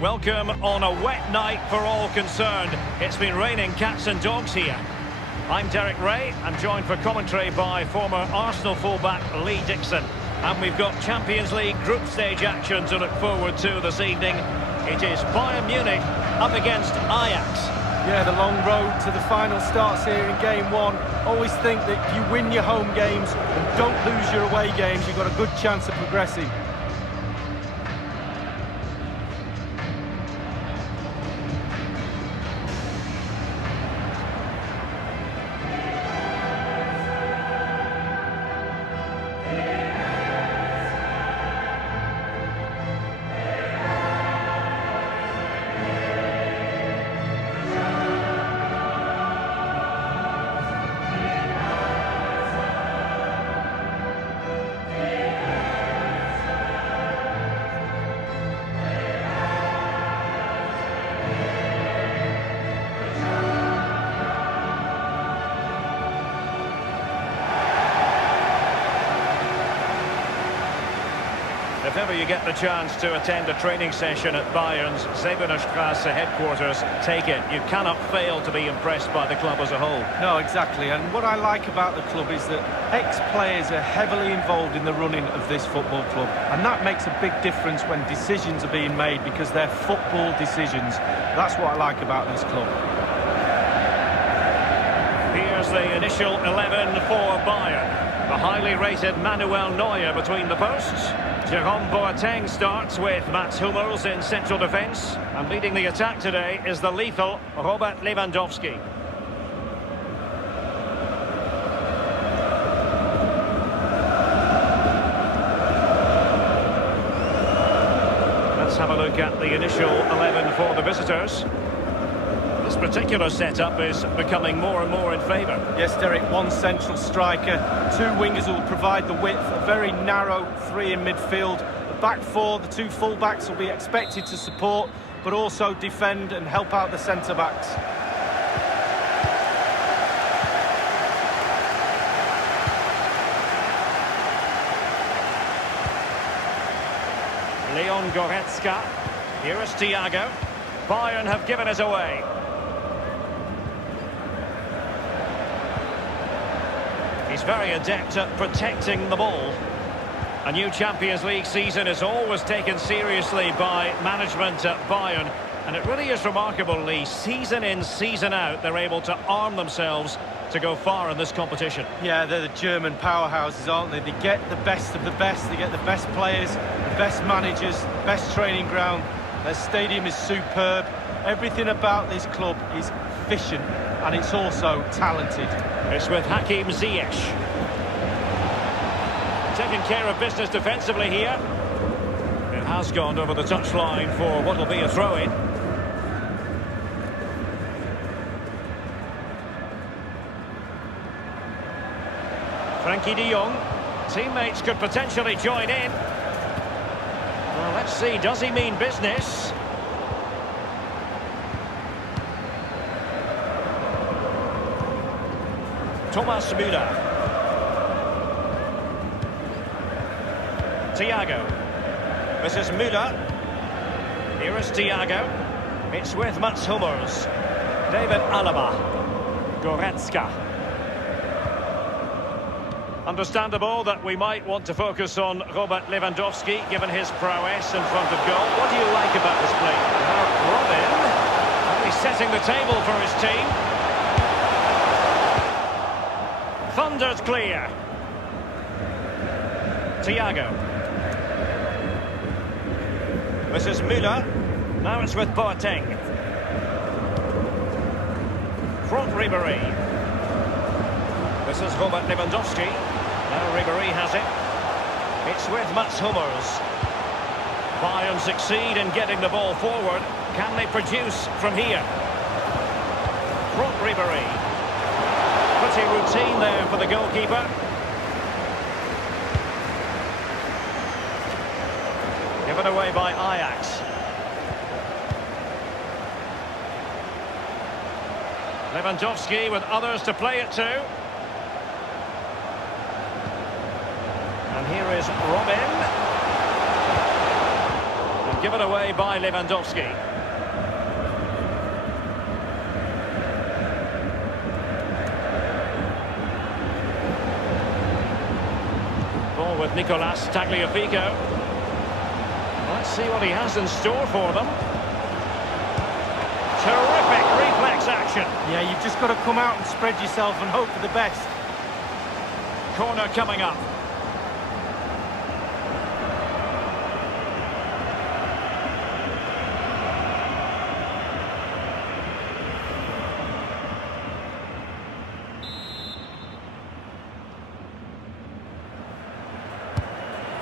Welcome on a wet night for all concerned. It's been raining cats and dogs here. I'm Derek Ray. I'm joined for commentary by former Arsenal fullback Lee Dixon. And we've got Champions League group stage action to look forward to this evening. It is Bayern Munich up against Ajax. Yeah, the long road to the final starts here in game one. Always think that if you win your home games and don't lose your away games, you've got a good chance of progressing. If ever you get the chance to attend a training session at Bayern's Straße headquarters, take it. You cannot fail to be impressed by the club as a whole. No, exactly. And what I like about the club is that ex-players are heavily involved in the running of this football club. And that makes a big difference when decisions are being made because they're football decisions. That's what I like about this club. Here's the initial 11 for Bayern. The highly rated Manuel Neuer between the posts. Jerome Boateng starts with Mats Hummels in central defence. And leading the attack today is the lethal Robert Lewandowski. Let's have a look at the initial 11 for the visitors. This particular setup is becoming more and more in favour. Yes, Derek, one central striker, two wingers who will provide the width, a very narrow three in midfield. The back four, the two full-backs will be expected to support, but also defend and help out the centre-backs. Leon Goretzka. Here is Thiago. Bayern have given us away. He's very adept at protecting the ball. A new Champions League season is always taken seriously by management at Bayern. And it really is remarkable, Lee. Season in, season out, they're able to arm themselves to go far in this competition. Yeah, they're the German powerhouses, aren't they? They get the best of the best. They get the best players, the best managers, the best training ground. Their stadium is superb. Everything about this club is efficient and it's also talented. It's with Hakim Ziyech. Taking care of business defensively here. It has gone over the touchline for what will be a throw-in. Frankie de Jong. Teammates could potentially join in. Well, let's see, does he mean business? Thomas Müller. Thiago. This is Müller. Here is Thiago. It's with Mats Hummels. David Alaba. Goretzka. Understandable that we might want to focus on Robert Lewandowski, given his prowess in front of goal. What do you like about this play? Well, Robin, only setting the table for his team. Thundered clear. Thiago. This is Müller. Now it's with Boateng. Franck Ribéry. This is Robert Lewandowski. Now Ribéry has it. It's with Mats Hummels. Bayern succeed in getting the ball forward. Can they produce from here? Franck Ribéry. Pretty routine there for the goalkeeper. Given away by Ajax. Lewandowski with others to play it to. And here is Robin. And Given away by Lewandowski. Ball with Nicolas Tagliafico. Let's see what he has in store for them. Terrific reflex action. Yeah, you've just got to come out and spread yourself and hope for the best. Corner coming up.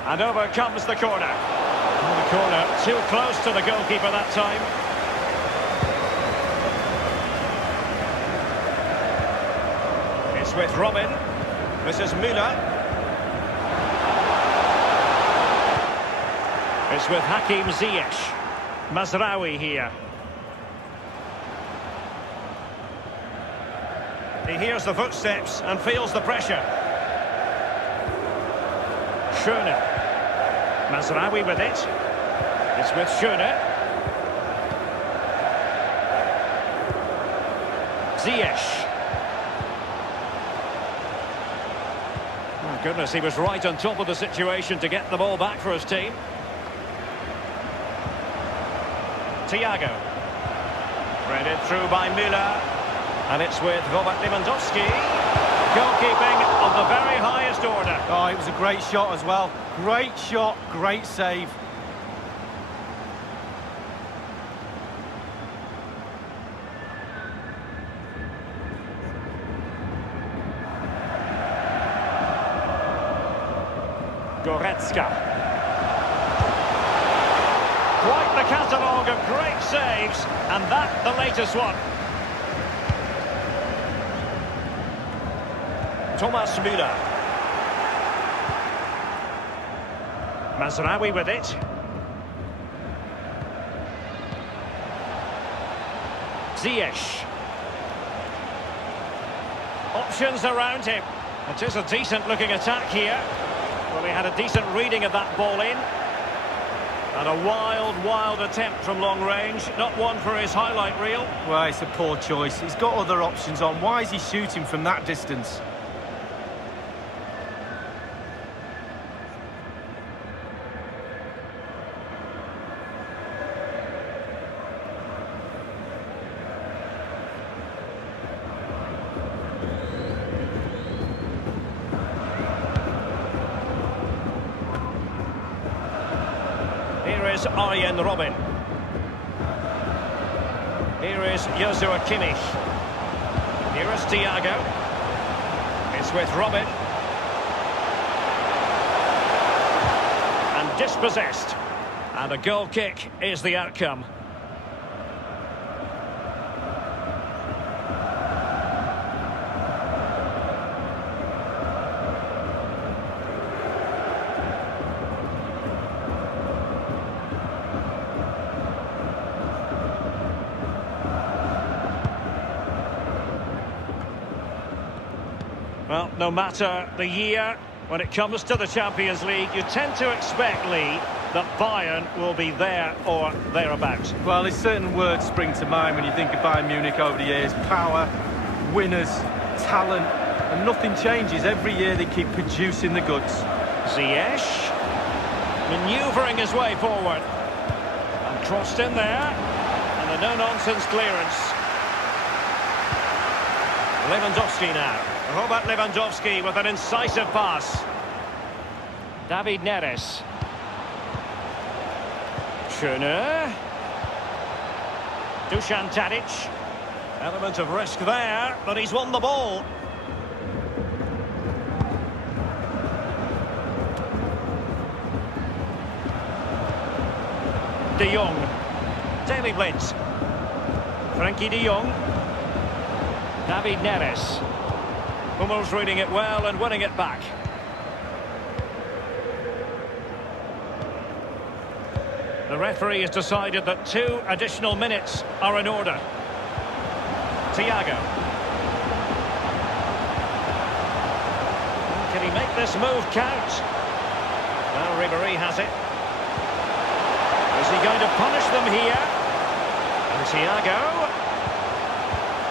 And over comes the corner. And the corner too close to the goalkeeper that time. It's with Robin. This is Müller. It's with Hakim Ziyech. Mazraoui here. He hears the footsteps and feels the pressure. Schöne. Mazraoui with it. It's with Schöne. Ziyech. Oh, goodness, he was right on top of the situation to get the ball back for his team. Thiago. Threaded through by Müller. And it's with Robert Lewandowski. Goalkeeping of the very highest order. Oh, it was a great shot as well. Great shot, great save. Goretzka. Quite the catalogue of great saves, and that the latest one. Thomas Müller. Mazraoui with it. Ziyech. Options around him. It is a decent-looking attack here. Well, he had a decent reading of that ball in. And a wild, wild attempt from long range. Not one for his highlight reel. Well, it's a poor choice. He's got other options on. Why is he shooting from that distance? Here is Arjen Robben. Here is Joshua Kimmich. Here is Thiago. It's with Robben. And dispossessed. And a goal kick is the outcome. Well, no matter the year, when it comes to the Champions League, you tend to expect, Lee, that Bayern will be there or thereabouts. Well, there's certain words spring to mind when you think of Bayern Munich over the years. Power, winners, talent, and nothing changes. Every year they keep producing the goods. Ziyech, manoeuvring his way forward. And crossed in there. And a no-nonsense clearance. Lewandowski now. Robert Lewandowski with an incisive pass. David Neres. Schöne. Dusan Tadic. Element of risk there, but he's won the ball. De Jong. Daily Blitz. Frankie de Jong. David Neres. Hummels reading it well and winning it back. The referee has decided that 2 additional minutes are in order. Thiago. Can he make this move count? Well, Ribéry has it. Is he going to punish them here? And Thiago.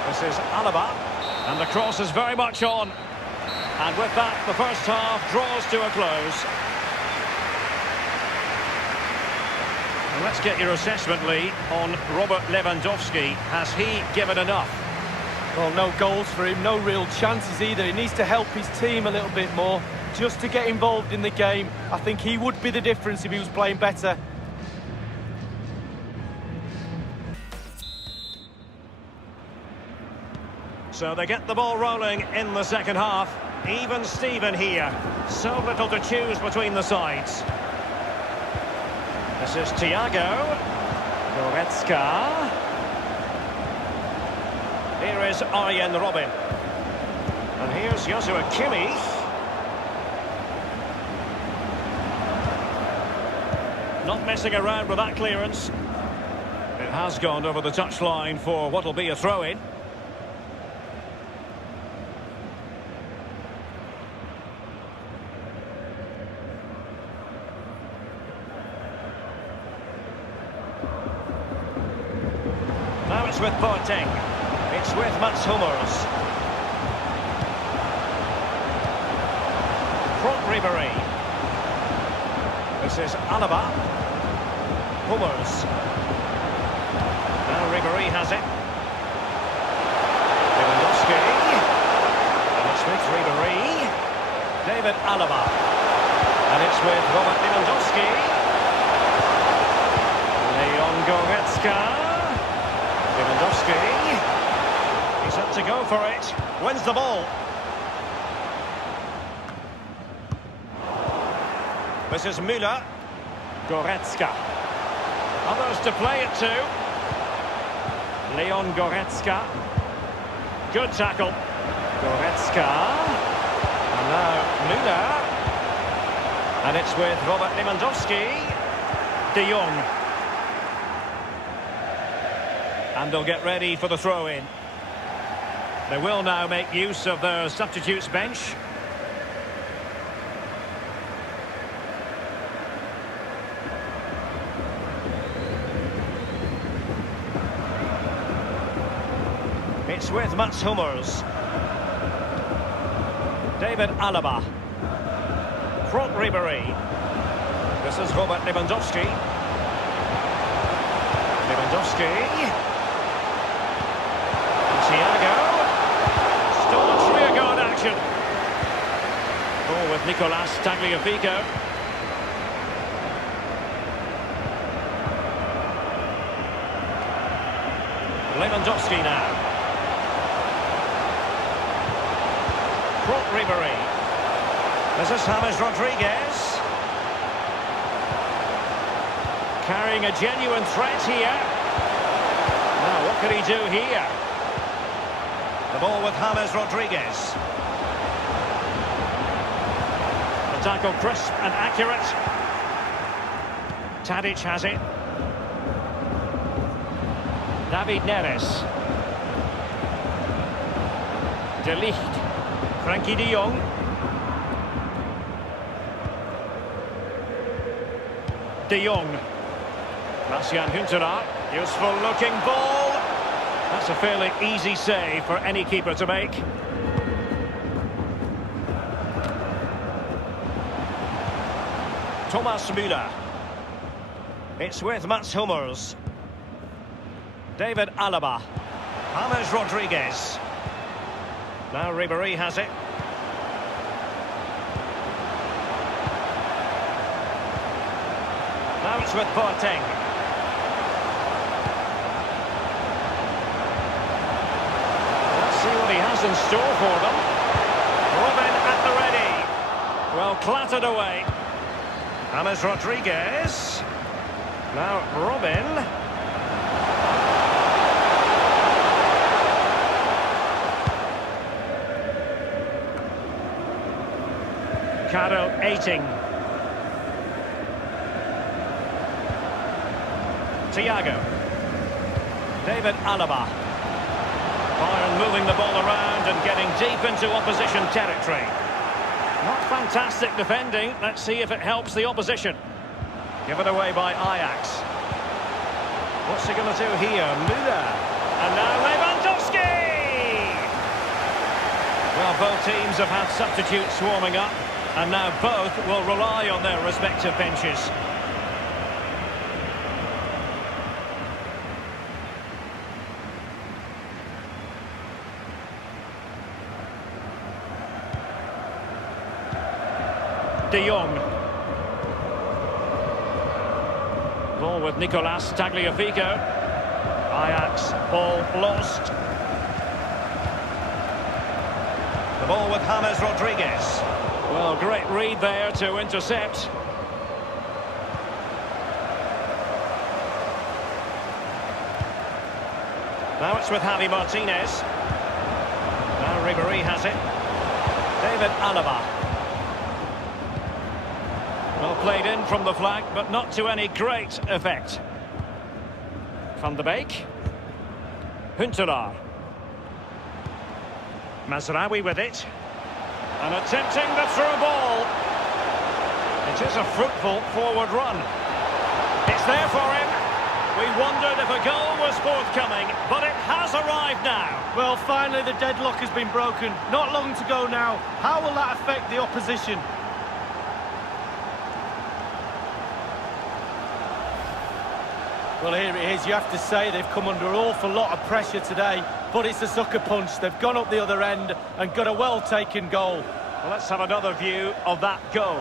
This is Alaba. And the cross is very much on. And with that, the first half draws to a close. And let's get your assessment, Lee, on Robert Lewandowski. Has he given enough? Well, no goals for him, no real chances either. He needs to help his team a little bit more, just to get involved in the game. I think he would be the difference if he was playing better. So they get the ball rolling in the second half. Even Steven here. So little to choose between the sides. This is Thiago. Goretzka. Here is Arjen Robben. And here's Joshua Kimmich. Not messing around with that clearance. It has gone over the touchline for what will be a throw-in. Now it's with Boateng. It's with Mats Hummels. Front Ribéry. This is Alaba. Hummels. Now Ribéry has it. Lewandowski. And it's with Ribéry. David Alaba. And it's with Robert Lewandowski. Leon Goretzka. Lewandowski. He's up to go for it. Wins the ball. This is Müller. Goretzka. Others to play it to. Leon Goretzka. Good tackle. Goretzka. And now Müller. And it's with Robert Lewandowski. De Jong. And they'll get ready for the throw-in. They will now make use of their substitutes bench. It's with Mats Hummels. David Alaba. Front Ribéry. This is Robert Lewandowski. Lewandowski. Thiago. Staunch rearguard action. Ball with Nicolas Tagliafico. Lewandowski now. Front Ribéry. This is James Rodriguez. Carrying a genuine threat here. Now, what could he do here? The ball with James Rodriguez. The tackle crisp and accurate. Tadic has it. David Neres. De Ligt. Frankie de Jong. De Jong. Marcian Huntelaar. Useful looking ball. That's a fairly easy save for any keeper to make. Thomas Müller. It's with Mats Hummels. David Alaba. James Rodriguez. Now Ribéry has it. Now it's with Boateng. See what he has in store for them. Robben at the ready. Well, clattered away. James Rodriguez. Now Robben. Karel Eiting. Thiago. David Alaba. Bayern moving the ball around and getting deep into opposition territory. Not fantastic defending. Let's see if it helps the opposition. Given away by Ajax. What's he going to do here? Müller. And now Lewandowski! Well, both teams have had substitutes warming up, and now both will rely on their respective benches. De Jong. Ball with Nicolas Tagliafico. Ajax, ball lost. The ball with James Rodriguez. Well, great read there to intercept. Now it's with Javi Martinez. Now Ribéry has it. David Alaba. Well played in from the flank, but not to any great effect. Van de Beek. Huntelaar. Mazraoui with it. And attempting the through ball. It is a fruitful forward run. It's there for him. We wondered if a goal was forthcoming, but it has arrived now. Well, finally the deadlock has been broken. Not long to go now. How will that affect the opposition? Well, here it is. You have to say they've come under an awful lot of pressure today, but it's a sucker punch. They've gone up the other end and got a well-taken goal. Well, let's have another view of that goal.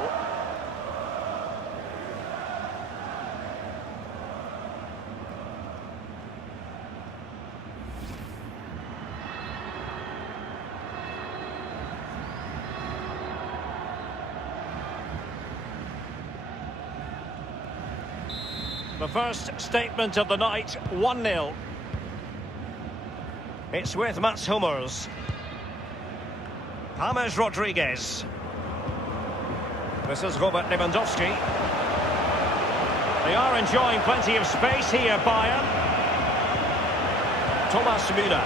The first statement of the night, 1-0. It's with Mats Hummels. James Rodriguez. This is Robert Lewandowski. They are enjoying plenty of space here, Bayern. Thomas Müller.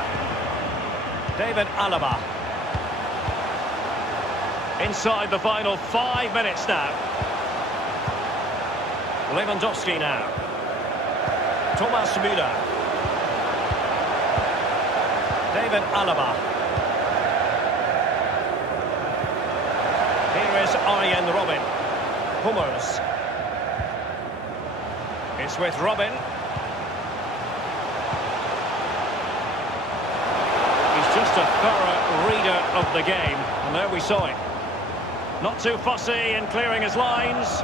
David Alaba. Inside the final 5 minutes now. Lewandowski now. Thomas Müller. David Alaba. Here is Arjen Robben. Hummels. It's with Robben. He's just a thorough reader of the game. And there we saw it. Not too fussy in clearing his lines.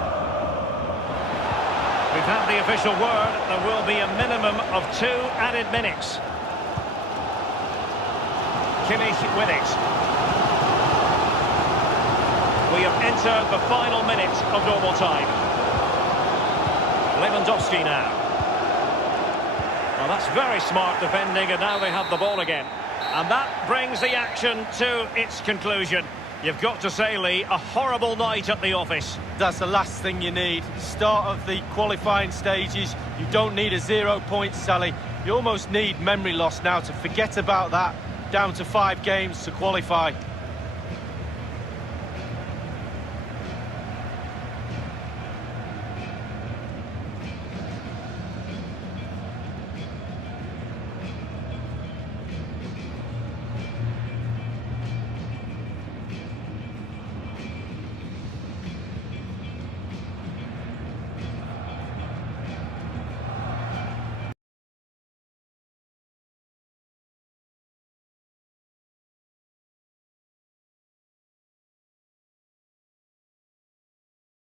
We've had the official word. There will be a minimum of 2 added minutes. Kimmich with it. We have entered the final minute of normal time. Lewandowski now. Well, that's very smart defending, and now they have the ball again. And that brings the action to its conclusion. You've got to say, Lee, a horrible night at the office. That's the last thing you need. Start of the qualifying stages. You don't need a 0 point sally. You almost need memory loss now to forget about that. Down to 5 games to qualify.